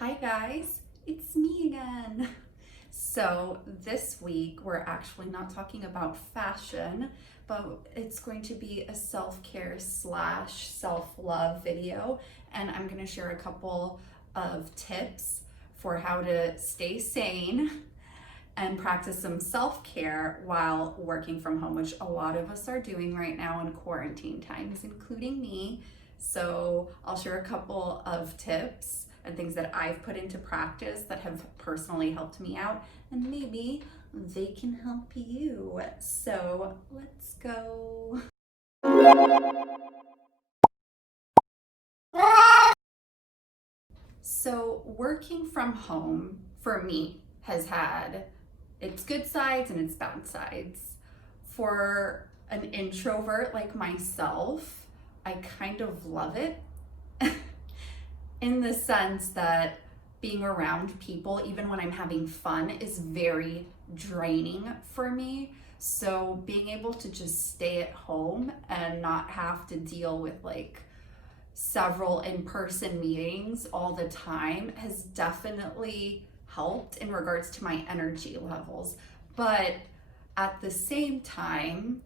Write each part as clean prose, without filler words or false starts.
Hi guys, it's me again. So this week we're actually not talking about fashion, but it's going to be a self-care slash self-love video, and I'm going to share a couple of tips for how to stay sane and practice some self-care while working from home, which a lot of us are doing right now in quarantine times, including me. So I'll share a couple of tips and things that I've put into practice that have personally helped me out, and maybe they can help you. So let's go. So working from home for me has had its good sides and its bad sides. For an introvert like myself, I kind of love it in the sense that being around people, even when I'm having fun, is very draining for me. So being able to just stay at home and not have to deal with like several in-person meetings all the time has definitely helped in regards to my energy levels. But at the same time,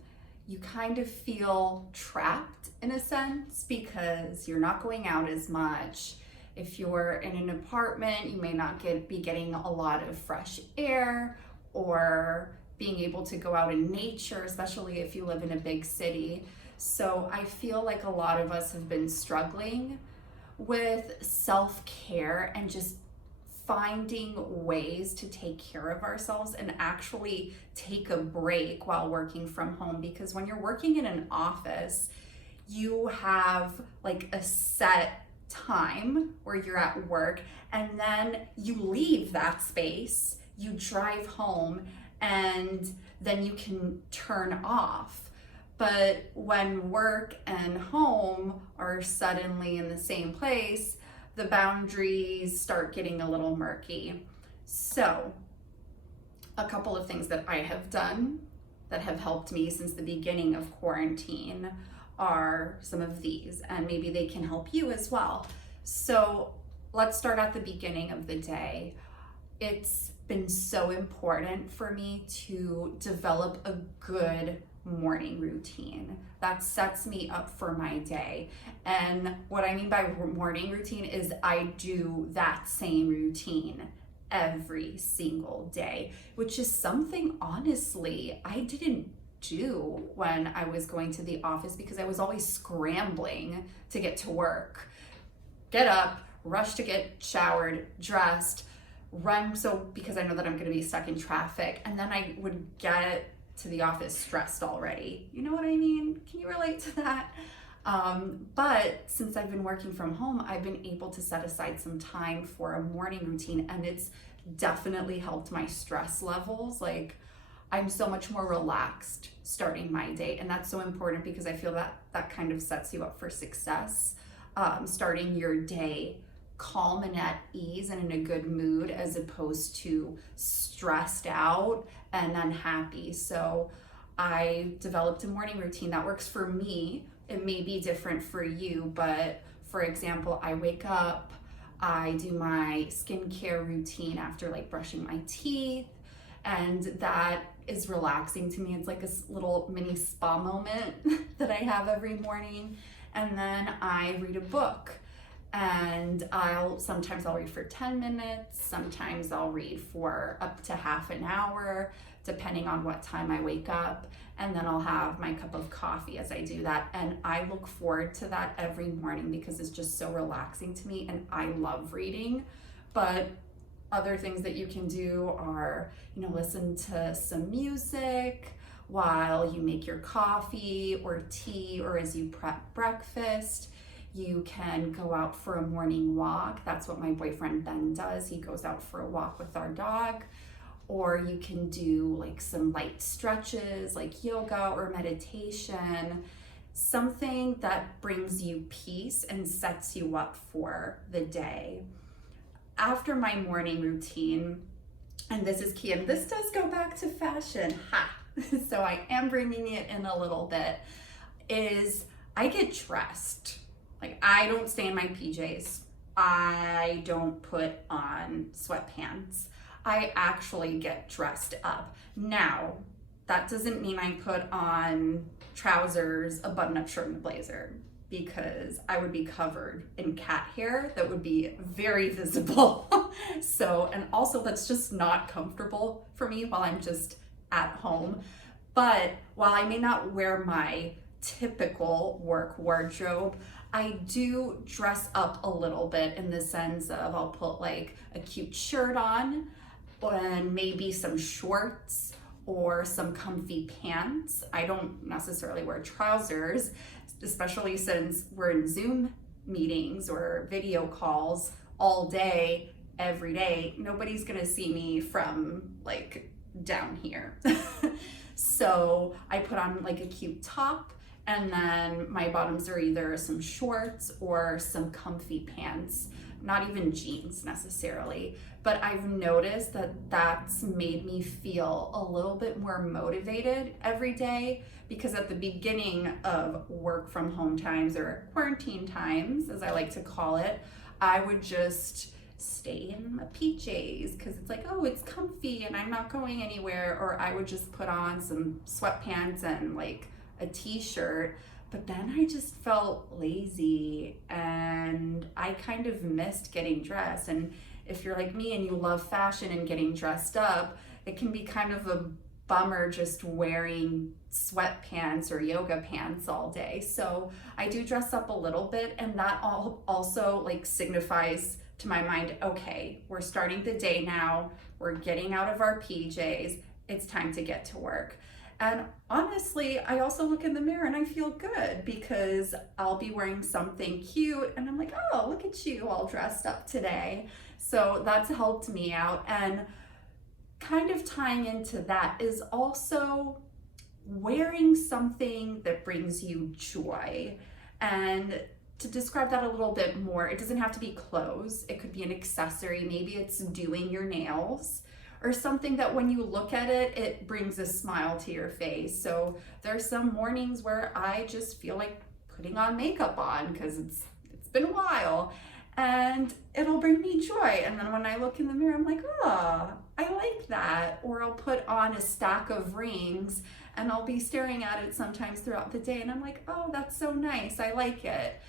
you kind of feel trapped in a sense because you're not going out as much. If you're in an apartment, you may not be getting a lot of fresh air or being able to go out in nature, especially if you live in a big city. So I feel like a lot of us have been struggling with self-care and just finding ways to take care of ourselves and actually take a break while working from home. Because when you're working in an office, you have like a set time where you're at work, and then you leave that space, you drive home, and then you can turn off. But when work and home are suddenly in the same place, the boundaries start getting a little murky. So, a couple of things that I have done that have helped me since the beginning of quarantine are some of these, and maybe they can help you as well. So, let's start at the beginning of the day. It's been so important for me to develop a good morning routine that sets me up for my day. And what I mean by morning routine is I do that same routine every single day, which is something honestly I didn't do when I was going to the office because I was always scrambling to get to work. Get up, rush to get showered, dressed, run because I know that I'm going to be stuck in traffic, and then I would get to the office stressed already. You know what I mean? Can you relate to that? But since I've been working from home, I've been able to set aside some time for a morning routine, and it's definitely helped my stress levels. Like, I'm so much more relaxed starting my day, and that's so important because I feel that that kind of sets you up for success. Starting your day calm and at ease and in a good mood as opposed to stressed out and unhappy. So I developed a morning routine that works for me. It may be different for you, but for example, I wake up, I do my skincare routine after like brushing my teeth, and that is relaxing to me. It's like a little mini spa moment that I have every morning. And then I read a book, and sometimes I'll read for 10 minutes, sometimes I'll read for up to half an hour, depending on what time I wake up, and then I'll have my cup of coffee as I do that. And I look forward to that every morning because it's just so relaxing to me, and I love reading. But other things that you can do are, listen to some music while you make your coffee or tea, or as you prep breakfast. You can go out for a morning walk. That's what my boyfriend Ben does. He goes out for a walk with our dog. Or you can do like some light stretches like yoga or meditation, something that brings you peace and sets you up for the day. After my morning routine, and this is key, and this does go back to fashion, so I am bringing it in a little bit, is I get dressed. Like, I don't stay in my PJs I don't put on sweatpants. I actually get dressed up. Now, that doesn't mean I put on trousers, a button-up shirt, and a blazer, because I would be covered in cat hair that would be very visible. So, and also that's just not comfortable for me while I'm just at home. But while I may not wear my typical work wardrobe, I do dress up a little bit in the sense of I'll put like a cute shirt on and maybe some shorts or some comfy pants. I don't necessarily wear trousers, especially since we're in Zoom meetings or video calls all day, every day. Nobody's gonna see me from like down here. So I put on like a cute top, and then my bottoms are either some shorts or some comfy pants, not even jeans necessarily. But I've noticed that that's made me feel a little bit more motivated every day, because at the beginning of work from home times, or quarantine times, as I like to call it, I would just stay in my PJs because it's like, oh, it's comfy and I'm not going anywhere. Or I would just put on some sweatpants and like a t-shirt. But then I just felt lazy and I kind of missed getting dressed. And if you're like me and you love fashion and getting dressed up, it can be kind of a bummer just wearing sweatpants or yoga pants all day. So I do dress up a little bit, and that also like signifies to my mind, okay, we're starting the day now, we're getting out of our PJs, it's time to get to work. And honestly, I also look in the mirror and I feel good because I'll be wearing something cute and I'm like, oh, look at you all dressed up today. So that's helped me out. And kind of tying into that is also wearing something that brings you joy. And to describe that a little bit more, it doesn't have to be clothes. It could be an accessory. Maybe it's doing your nails, or something that when you look at it, it brings a smile to your face. So there's some mornings where I just feel like putting on makeup on because it's been a while, and it'll bring me joy. And then when I look in the mirror, I'm like, oh, I like that. Or I'll put on a stack of rings and I'll be staring at it sometimes throughout the day and I'm like, oh, that's so nice, I like it.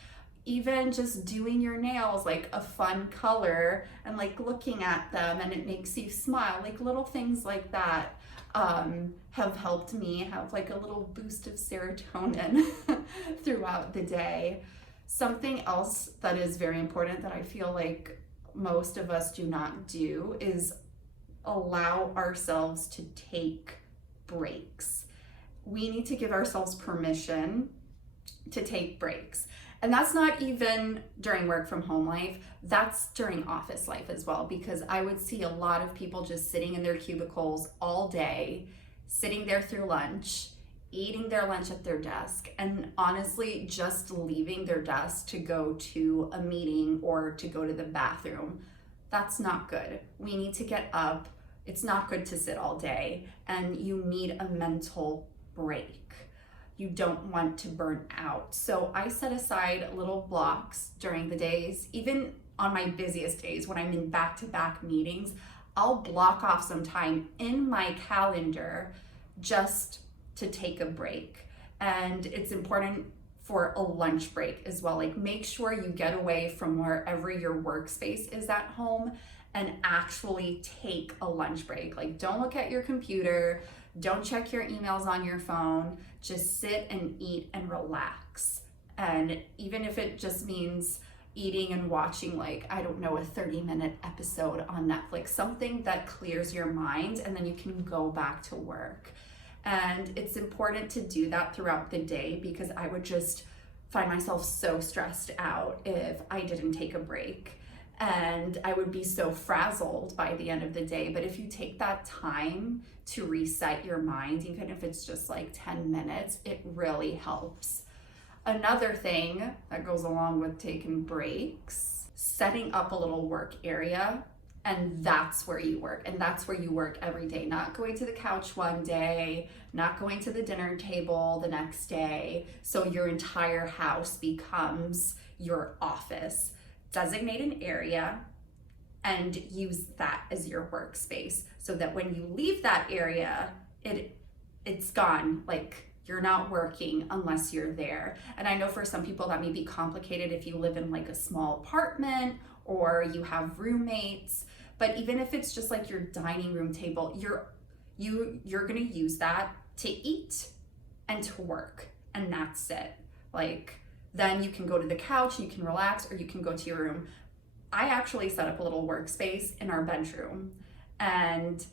Even just doing your nails, like a fun color and like looking at them and it makes you smile, like little things like that have helped me have like a little boost of serotonin throughout the day. Something else that is very important that I feel like most of us do not do is allow ourselves to take breaks. We need to give ourselves permission to take breaks. And that's not even during work from home life, that's during office life as well, because I would see a lot of people just sitting in their cubicles all day, sitting there through lunch, eating their lunch at their desk, and honestly just leaving their desk to go to a meeting or to go to the bathroom. That's not good. We need to get up. It's not good to sit all day, and you need a mental break. You don't want to burn out. So I set aside little blocks during the days, even on my busiest days when I'm in back-to-back meetings, I'll block off some time in my calendar just to take a break. And it's important for a lunch break as well. Like make sure you get away from wherever your workspace is at home and actually take a lunch break. Like don't look at your computer, don't check your emails on your phone, just sit and eat and relax. And even if it just means eating and watching like, I don't know, a 30-minute episode on Netflix, something that clears your mind and then you can go back to work. And it's important to do that throughout the day because I would just find myself so stressed out if I didn't take a break. And I would be so frazzled by the end of the day. But if you take that time to reset your mind, even if it's just like 10 minutes, it really helps. Another thing that goes along with taking breaks, setting up a little work area, and that's where you work. And that's where you work every day, not going to the couch one day, not going to the dinner table the next day. So your entire house becomes your office. designate an area and use that as your workspace so that when you leave that area, it's gone. Like, you're not working unless you're there. And I know for some people that may be complicated if you live in like a small apartment or you have roommates, but even if it's just like your dining room table, you're gonna use that to eat and to work, and that's it. Like, then you can go to the couch, you can relax, or you can go to your room. I actually set up a little workspace in our bedroom, and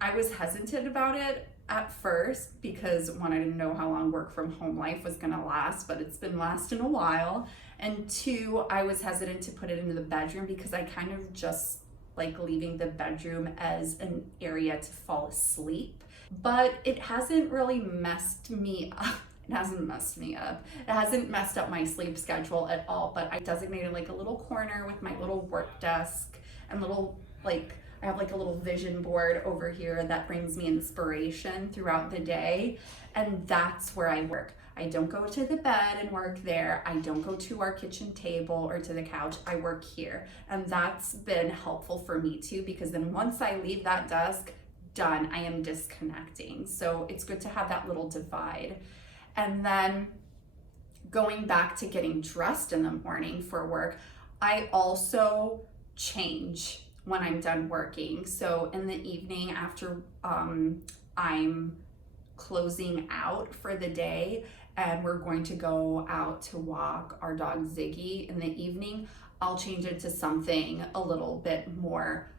I was hesitant about it at first because, one, I didn't know how long work from home life was gonna last, but it's been lasting a while. And two, I was hesitant to put it into the bedroom because I kind of just like leaving the bedroom as an area to fall asleep. But it hasn't really messed me up. It hasn't messed me up. It hasn't messed up my sleep schedule at all, but I designated like a little corner with my little work desk and little, like, I have like a little vision board over here that brings me inspiration throughout the day, and that's where I work. I don't go to the bed and work there. I don't go to our kitchen table or to the couch. I work here, and that's been helpful for me too, because then once I leave that desk, done, I am disconnecting. So it's good to have that little divide. And then going back to getting dressed in the morning for work, I also change when I'm done working. So in the evening after I'm closing out for the day and we're going to go out to walk our dog Ziggy in the evening, I'll change it to something a little bit more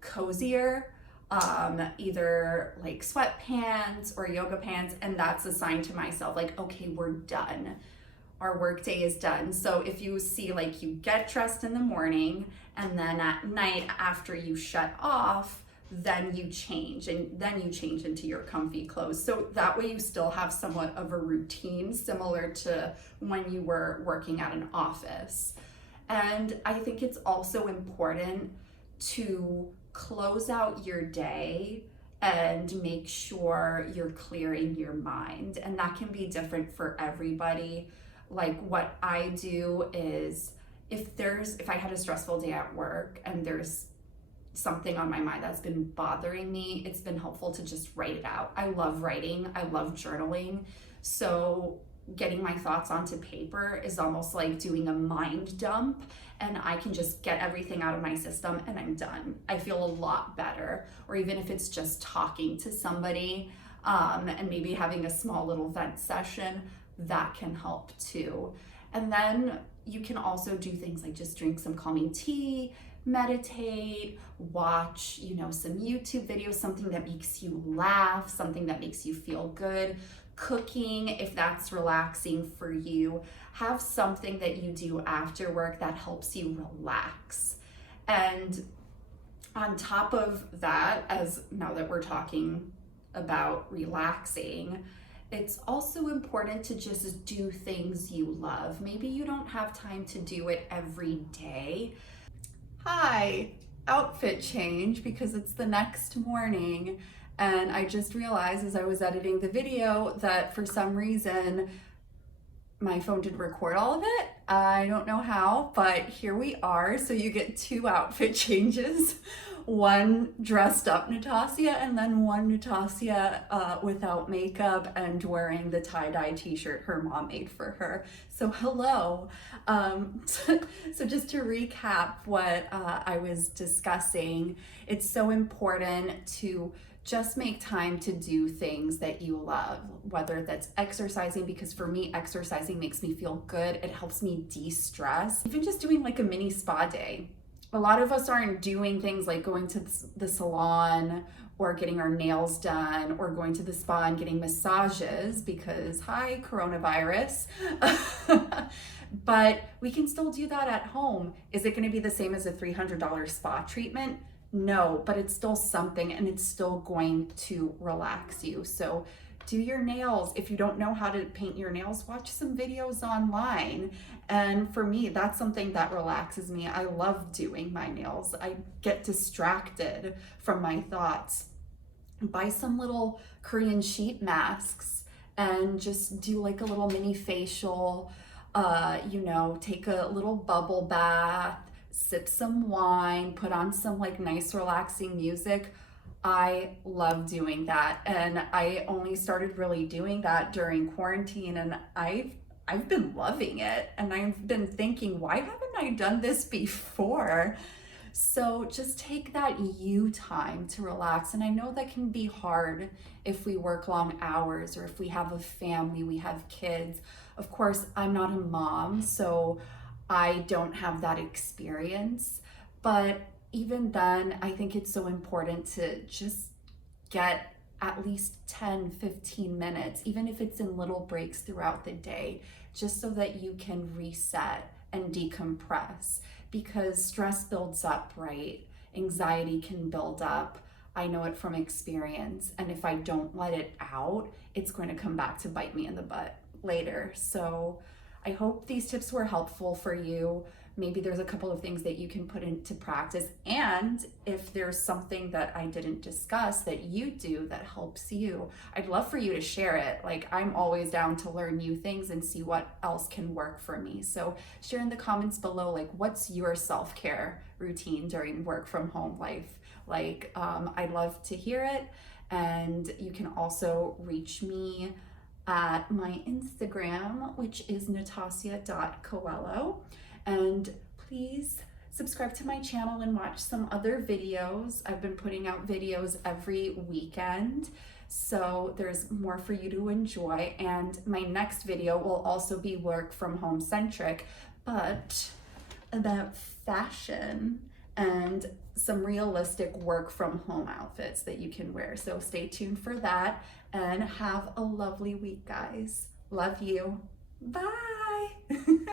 cozier, either like sweatpants or yoga pants, and that's a sign to myself like, okay, we're done. Our work day is done. So if you see, like, you get dressed in the morning and then at night after you shut off, then you change, and then you change into your comfy clothes. So that way you still have somewhat of a routine similar to when you were working at an office. And I think it's also important to close out your day and make sure you're clearing your mind. And that can be different for everybody. Like, what I do is if I had a stressful day at work and there's something on my mind that's been bothering me, it's been helpful to just write it out. I love writing, I love journaling. So getting my thoughts onto paper is almost like doing a mind dump, and I can just get everything out of my system and I'm done. I feel a lot better. Or even if it's just talking to somebody and maybe having a small little vent session, that can help too. And then you can also do things like just drink some calming tea, meditate, watch, some YouTube videos, something that makes you laugh, something that makes you feel good. Cooking, if that's relaxing for you. Have something that you do after work that helps you relax. And on top of that, as now that we're talking about relaxing, it's also important to just do things you love. Maybe you don't have time to do it every day. Hi, outfit change because it's the next morning. And I just realized as I was editing the video that for some reason my phone didn't record all of it. I don't know how, but here we are. So you get two outfit changes. One dressed up Natasha and then one Natasha without makeup and wearing the tie-dye t-shirt her mom made for her. So hello. So just to recap what I was discussing, it's so important to just make time to do things that you love, whether that's exercising, because for me, exercising makes me feel good. It helps me de-stress. Even just doing like a mini spa day. A lot of us aren't doing things like going to the salon or getting our nails done or going to the spa and getting massages because, hi, coronavirus. But we can still do that at home. Is it gonna be the same as a $300 spa treatment? No, but it's still something, and it's still going to relax you. So do your nails. If you don't know how to paint your nails, watch some videos online. And for me, that's something that relaxes me. I love doing my nails. I get distracted from my thoughts. Buy some little Korean sheet masks and just do like a little mini facial. You know, take a little bubble bath, sip some wine, put on some like nice relaxing music. I love doing that. And I only started really doing that during quarantine, and I've been loving it. And I've been thinking, why haven't I done this before? So just take that you time to relax. And I know that can be hard if we work long hours or if we have a family, we have kids. Of course, I'm not a mom, so I don't have that experience. But even then, I think it's so important to just get at least 10, 15 minutes, even if it's in little breaks throughout the day, just so that you can reset and decompress, because stress builds up, right? Anxiety can build up. I know it from experience. And if I don't let it out, it's going to come back to bite me in the butt later. So I hope these tips were helpful for you. Maybe there's a couple of things that you can put into practice. And if there's something that I didn't discuss that you do that helps you, I'd love for you to share it. Like, I'm always down to learn new things and see what else can work for me. So share in the comments below, like, what's your self-care routine during work from home life? Like, I'd love to hear it. And you can also reach me at my Instagram, which is natasia.coelho. And please subscribe to my channel and watch some other videos. I've been putting out videos every weekend, so there's more for you to enjoy. And my next video will also be work from home centric, but about fashion and some realistic work from home outfits that you can wear. So stay tuned for that, and have a lovely week, guys. Love you. Bye.